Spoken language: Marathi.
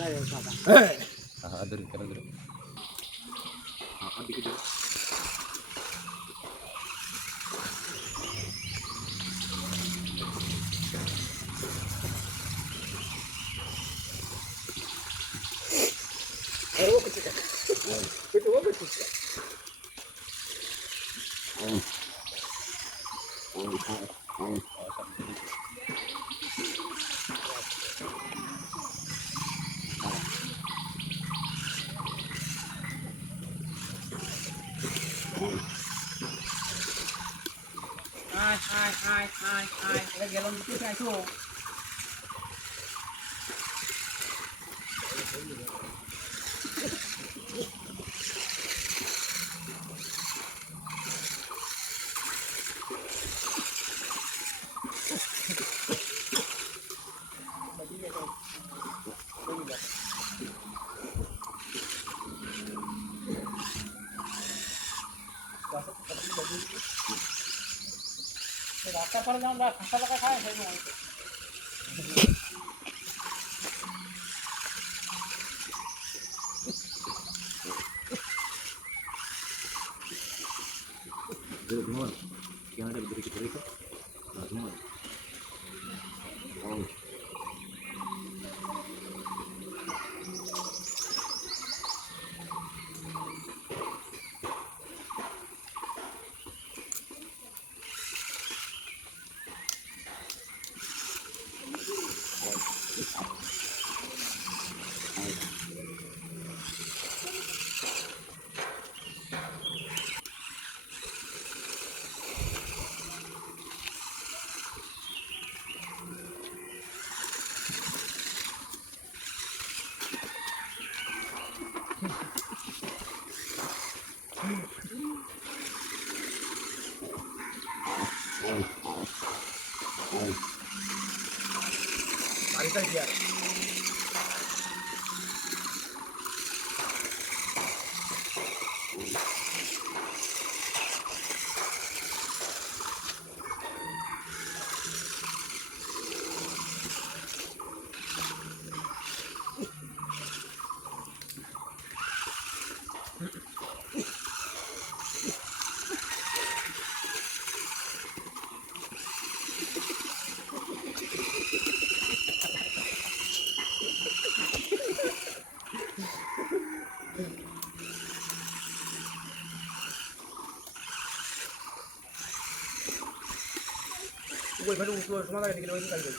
Adur, kena adur. Adik itu. Oh, kecil. Itu apa kecil? Ai, lagi galon itu saya tu. रास्ता पर जाऊँ खासा लगा खाए है वहाँ पे Duduk semua. Yang ada berdiri kita itu. Nah, semua. Oh. Mari saja. Gue baru keluar semua lagi kita ini kali.